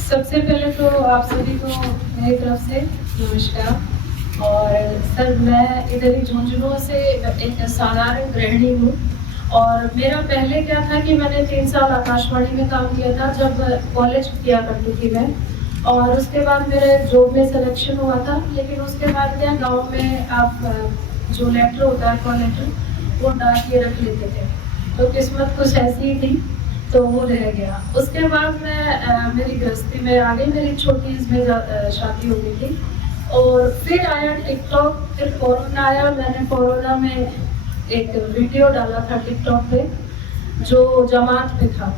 सबसे पहले तो आप सभी को मेरी तरफ से नमस्कार। और सर, मैं इधर ही झुंझुनू से एक साधारण गृहिणी हूँ। और मेरा पहले क्या था कि मैंने 3 साल आकाशवाणी में काम किया था जब कॉलेज किया करती थी मैं। और उसके बाद मेरे जॉब में सिलेक्शन हुआ था, लेकिन उसके बाद क्या गांव में आप जो लेटर होता है कॉल लेटर, वो डाल के रख लेते थे। तो किस्मत कुछ ऐसी ही थी, तो वो रह गया। उसके बाद मैं मेरी गृहस्थी में आ गई, मेरी छोटी इसमें शादी हो गई थी। और फिर आया टिकटॉक, फिर कोरोना आया। मैंने कोरोना में एक वीडियो डाला था टिकटॉक पे जो जमात पे था।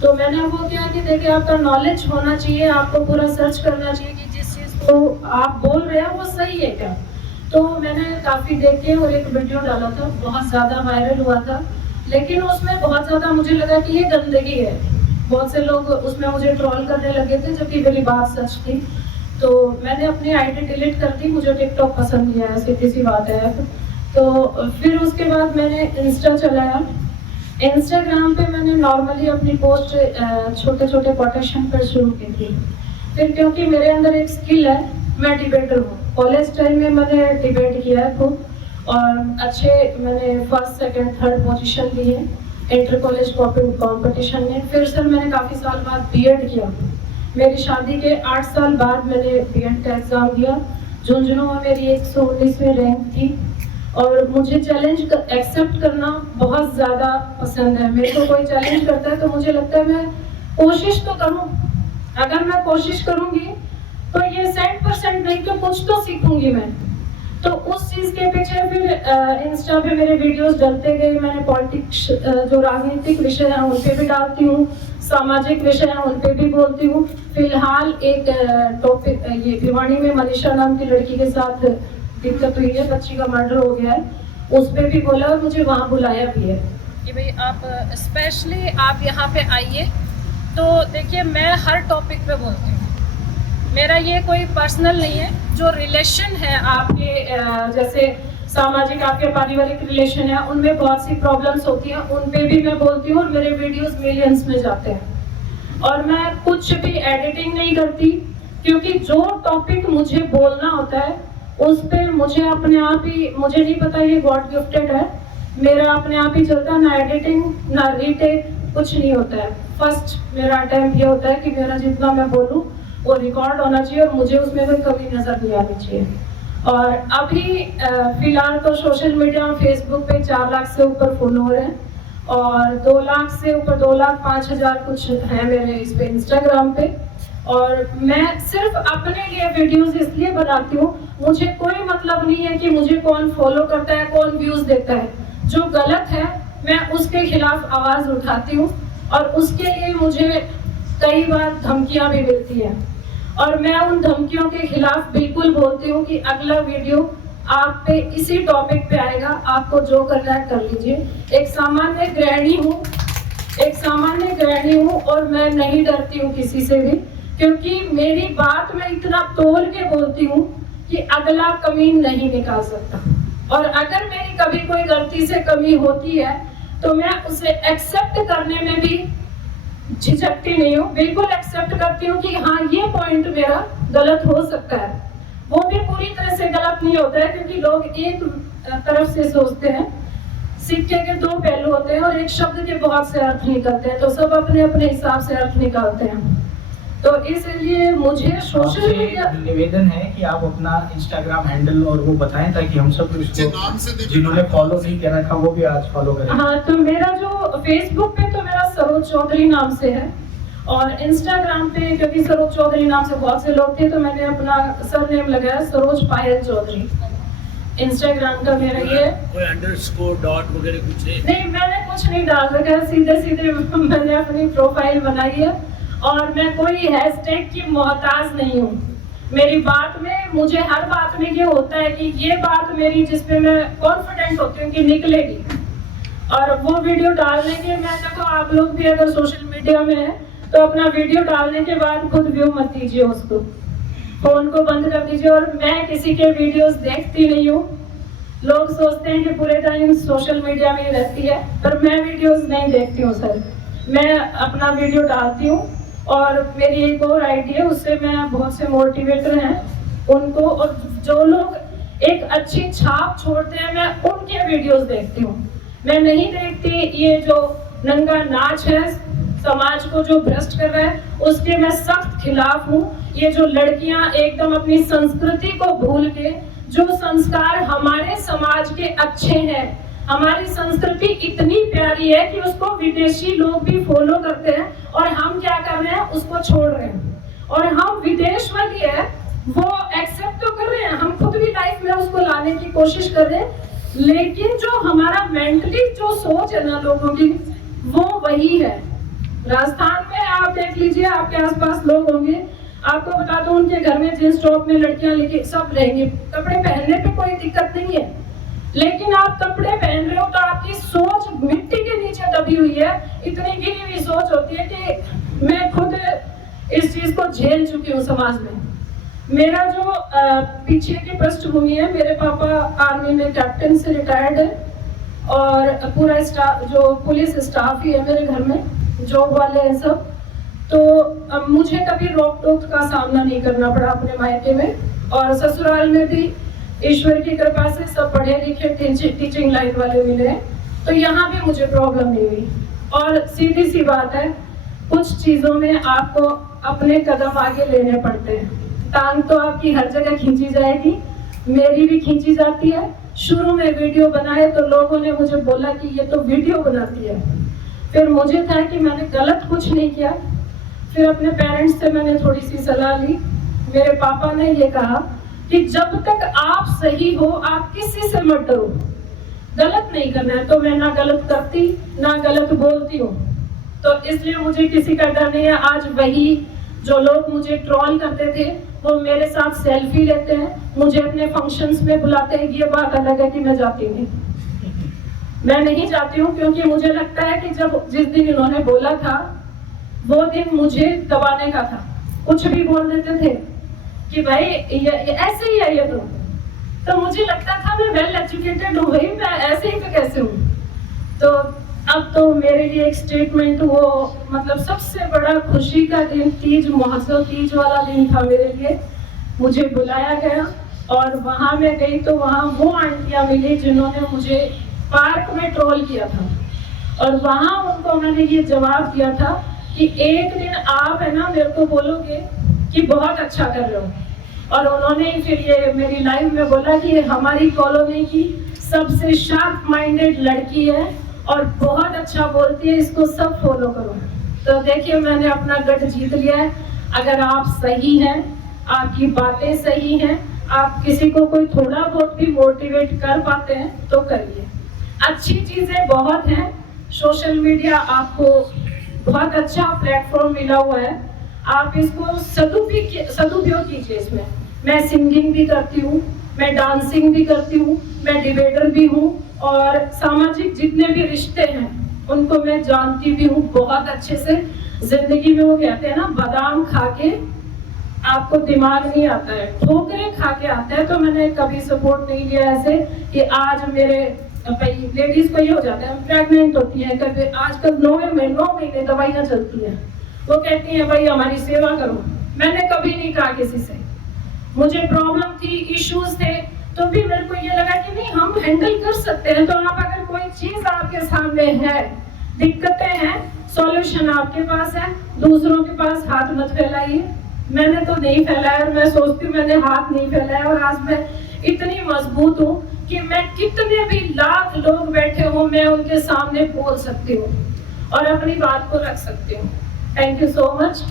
तो मैंने वो क्या कि देखिए, आपका नॉलेज होना चाहिए, आपको पूरा सर्च करना चाहिए कि जिस चीज़ को आप बोल रहे हैं वो सही है क्या। तो मैंने काफ़ी देखे और एक वीडियो डाला था, बहुत ज़्यादा वायरल हुआ था। लेकिन उसमें बहुत ज़्यादा मुझे लगा कि ये गंदगी है। बहुत से लोग उसमें मुझे ट्रोल करने लगे थे, जबकि मेरी बात सच थी। तो मैंने अपनी आईडी डिलीट कर दी, मुझे टिकटॉक पसंद नहीं आया, सीधी सी बात है। तो फिर उसके बाद मैंने इंस्टा चलाया। इंस्टाग्राम पे मैंने नॉर्मली अपनी पोस्ट छोटे छोटे कोटेशन पर शुरू की थी। फिर क्योंकि मेरे अंदर एक स्किल है, मैं डिबेटर हूँ। कॉलेज टाइम में मैंने डिबेट किया है खूब, और अच्छे मैंने फर्स्ट सेकंड थर्ड पोजीशन ली है इंटर कॉलेज कंपटीशन में। फिर सर मैंने काफ़ी साल बाद बीएड किया। मेरी शादी के 8 साल बाद मैंने बीएड का एग्ज़ाम दिया। झुंझुनू में मेरी 119वीं रैंक थी। और मुझे चैलेंज एक्सेप्ट करना बहुत ज़्यादा पसंद है। मेरे को कोई चैलेंज करता है तो मुझे लगता है मैं कोशिश तो करूँ। अगर मैं कोशिश करूँगी तो ये 100% नहीं तो कुछ तो सीखूंगी मैं। तो उस चीज़ के पीछे फिर इंस्टा पे मेरे वीडियोस डलते गए। मैंने पॉलिटिक्स, जो राजनीतिक विषय हैं उन पे भी डालती हूँ, सामाजिक विषय हैं उन पे भी बोलती हूँ। फिलहाल एक टॉपिक, ये भिवानी में मनीषा नाम की लड़की के साथ दिक्कत हुई है, बच्ची का मर्डर हो गया है, उस पर भी बोला और मुझे वहाँ बुलाया भी है कि भाई आप स्पेशली आप यहाँ पे आइए। तो देखिए, मैं हर टॉपिक पे बोलती हूँ। मेरा ये कोई पर्सनल नहीं है, जो रिलेशन है आपके, जैसे सामाजिक आपके पारिवारिक रिलेशन है, उनमें बहुत सी प्रॉब्लम्स होती हैं, उन पे भी मैं बोलती हूँ। और मेरे वीडियोस मिलियंस में जाते हैं। और मैं कुछ भी एडिटिंग नहीं करती, क्योंकि जो टॉपिक मुझे बोलना होता है उस पर मुझे अपने आप ही, मुझे नहीं पता ये गॉड गिफ्टेड है, मेरा अपने आप ही चलता है। ना एडिटिंग ना रीटेक, कुछ नहीं होता है। फर्स्ट मेरा अटेम्प्ट ये होता है कि मेरा जितना मैं बोलूँ वो रिकॉर्ड होना चाहिए और मुझे उसमें कोई कमी नजर नहीं आनी चाहिए। और अभी फिलहाल तो सोशल मीडिया में फेसबुक पे 4 लाख से ऊपर फॉलोअर हैं, और 2 लाख से ऊपर 2,05,000 कुछ है मेरे इस पे इंस्टाग्राम पे। और मैं सिर्फ अपने लिए वीडियोस इसलिए बनाती हूँ, मुझे कोई मतलब नहीं है कि मुझे कौन फॉलो करता है, कौन व्यूज देता है। जो गलत है मैं उसके खिलाफ आवाज उठाती हूँ, और उसके लिए मुझे कई बार धमकियां भी मिलती हैं। और मैं उन धमकियों के खिलाफ बिल्कुल बोलती हूँ कि अगला वीडियो आप पे इसी टॉपिक पे आएगा, आपको जो करना है कर लीजिए। एक सामान्य गृहिणी हूँ और मैं नहीं डरती हूँ किसी से भी, क्योंकि मेरी बात मैं इतना तोल के बोलती हूँ कि अगला कमी नहीं निकाल सकता। और अगर मेरी कभी कोई गलती से कमी होती है तो मैं उसे एक्सेप्ट करने में भी झिझकती नहीं हूँ, बिल्कुल एक्सेप्ट करती हूँ कि हाँ, ये पॉइंट मेरा गलत हो सकता है। वो भी पूरी तरह से गलत नहीं होता है, क्योंकि लोग एक तरफ से सोचते हैं। सिक्के के 2 पहलू होते हैं और एक शब्द के बहुत से अर्थ निकलते हैं, तो सब अपने अपने हिसाब से अर्थ निकालते हैं। तो इसलिए मुझे सोशल मीडिया, निवेदन है कि आप अपना इंस्टाग्राम हैंडल और वो बताएं, ताकि हम सब उसको जिन्होंने फॉलो नहीं किया रखा वो भी आज फॉलो करें। हाँ, तो मेरा जो फेसबुक पे तो मेरा सरोज चौधरी नाम से है, और इंस्टाग्राम पे क्योंकि सरोज चौधरी नाम से बहुत से लोग थे तो मैंने अपना सरनेम लगाया सरोज पायल चौधरी। इंस्टाग्राम का मेरा ये कोई अंडरस्कोर डॉट वगैरह कुछ है नहीं, मैंने कुछ नहीं डाल रखा है, सीधे सीधे मैंने अपनी प्रोफाइल बनाई है। और मैं कोई हैशटैग की मोहताज नहीं हूँ। मेरी बात में, मुझे हर बात में ये होता है कि ये बात मेरी जिसपे मैं कॉन्फिडेंट होती हूँ कि निकलेगी। और वो वीडियो डालने के, मैं देखो आप लोग भी अगर सोशल मीडिया में है तो अपना वीडियो डालने के बाद खुद व्यू मत दीजिए, उसको फोन को बंद कर दीजिए। और मैं किसी के वीडियोस देखती नहीं हूँ। लोग सोचते हैं कि पूरे टाइम सोशल मीडिया में ही रहती है, पर मैं वीडियोस नहीं देखती हूँ सर। मैं अपना वीडियो डालती हूँ और मेरी एक और आईडी है, उससे मैं बहुत से मोटिवेटर हैं उनको, और जो लोग एक अच्छी छाप छोड़ते हैं मैं उनके वीडियोस देखती हूँ। मैं नहीं देखती ये जो नंगा नाच है, समाज को जो भ्रष्ट कर रहा है उसके मैं सख्त खिलाफ हूँ। ये जो लड़कियां एकदम अपनी संस्कृति को भूल के, जो संस्कार हमारे समाज के अच्छे हैं, हमारी संस्कृति इतनी प्यारी है कि उसको विदेशी लोग भी फॉलो करते हैं, और हम क्या कर रहे हैं, उसको छोड़ रहे हैं। और हम विदेश वाली है वो एक्सेप्ट तो कर रहे हैं, हम खुद भी लाइफ में उसको लाने की कोशिश कर रहे हैं, लेकिन जो हमारा मेंटली जो सोच है ना लोगों की, वो वही है। राजस्थान में आप देख लीजिए, आपके आसपास लोग होंगे, आपको बता दूं उनके घर में जींस टॉप में लड़कियां लेके सब रहेंगे, कपड़े पहनने पे कोई दिक्कत नहीं है, लेकिन आप कपड़े पहन रहे हो तो आपकी सोच मिट्टी के नीचे दबी हुई है। इतनी गिरी हुई सोच होती है कि मैं खुद इस चीज को झेल चुकी हूँ समाज में। मेरा जो पीछे की पृष्ठभूमि है, मेरे पापा आर्मी में कैप्टन से रिटायर्ड है, और पूरा स्टाफ जो पुलिस स्टाफ ही है मेरे घर में, जॉब वाले हैं सब। तो मुझे कभी रोक टोक का सामना नहीं करना पड़ा अपने मायके में, और ससुराल में भी ईश्वर की कृपा से सब पढ़े लिखे टीचिंग लाइन वाले मिले, तो यहाँ भी मुझे प्रॉब्लम नहीं हुई। और सीधी सी बात है, कुछ चीज़ों में आपको अपने कदम आगे लेने पड़ते हैं। टांग तो आपकी हर जगह खींची जाएगी, मेरी भी खींची जाती है। शुरू में वीडियो बनाए तो लोगों ने मुझे बोला कि ये तो वीडियो बनाती है, फिर मुझे था कि मैंने गलत कुछ नहीं किया। फिर अपने पेरेंट्स से मैंने थोड़ी सी सलाह ली। मेरे पापा ने ये कहा कि जब तक आप सही हो आप किसी से मत डरो, गलत नहीं करना है। तो मैं ना गलत करती ना गलत बोलती हूँ, तो इसलिए मुझे किसी का डर नहीं है। आज वही जो लोग मुझे ट्रोल करते थे वो मेरे साथ सेल्फी लेते हैं, मुझे अपने फंक्शंस में बुलाते हैं। ये बात अलग है कि मैं जाती नहीं, मैं नहीं जाती हूँ, क्योंकि मुझे लगता है कि जिस दिन इन्होंने बोला था वो दिन मुझे दबाने का था। कुछ भी बोल देते थे कि भाई ये ऐसे ही है ये तो मुझे लगता था मैं वेल एजुकेटेड हूँ, भाई मैं ऐसे ही तो कैसे हूँ। तो अब तो मेरे लिए एक स्टेटमेंट, वो मतलब सबसे बड़ा खुशी का दिन तीज महोत्सव, तीज वाला दिन था मेरे लिए। मुझे बुलाया गया और वहाँ मैं गई तो वहाँ वो आंटियाँ मिली जिन्होंने मुझे पार्क में ट्रोल किया था, और वहाँ उनको मैंने ये जवाब दिया था कि एक दिन आप है ना मेरे को बोलोगे कि बहुत अच्छा कर रहे हो। और उन्होंने फिर ये मेरी लाइव में बोला कि ये हमारी कॉलोनी की सबसे शार्प माइंडेड लड़की है और बहुत अच्छा बोलती है, इसको सब फॉलो करो। तो देखिए मैंने अपना गढ़ जीत लिया है। अगर आप सही हैं, आपकी बातें सही हैं, आप किसी को कोई थोड़ा बहुत भी मोटिवेट कर पाते हैं तो करिए। अच्छी चीजें बहुत हैं, सोशल मीडिया आपको बहुत अच्छा प्लेटफॉर्म मिला हुआ है, आप इसको सदुपयोग कीजिए। इसमें मैं सिंगिंग भी करती हूँ, मैं डांसिंग भी करती हूँ, मैं डिबेटर भी हूँ, और सामाजिक जितने भी रिश्ते हैं उनको मैं जानती भी हूँ बहुत अच्छे से। जिंदगी में वो कहते हैं ना, बादाम खा के आपको दिमाग नहीं आता है, ठोकरें खा के आता है। तो मैंने कभी सपोर्ट नहीं लिया ऐसे कि आज मेरे लेडीज को ये हो जाता है, प्रेग्नेंट होती है, कभी आजकल 9 महीने दवाइयाँ चलती हैं, वो कहती हैं भाई हमारी सेवा करो। मैंने कभी नहीं कहा किसी से, मुझे प्रॉब्लम थी, इश्यूज थे, तो भी मेरे को ये लगा कि नहीं हम हैंडल कर सकते हैं। तो आप अगर कोई चीज आपके सामने है, दिक्कतें हैं, सॉल्यूशन आपके पास है, दूसरों के पास हाथ मत फैलाइए। मैंने तो नहीं फैलाया, और मैं सोचती हूँ मैंने हाथ नहीं फैलाया, और आज मैं इतनी मजबूत हूँ कि मैं कितने भी लाख लोग बैठे हो मैं उनके सामने बोल सकती हूँ और अपनी बात को रख सकती हूँ। Thank you so much.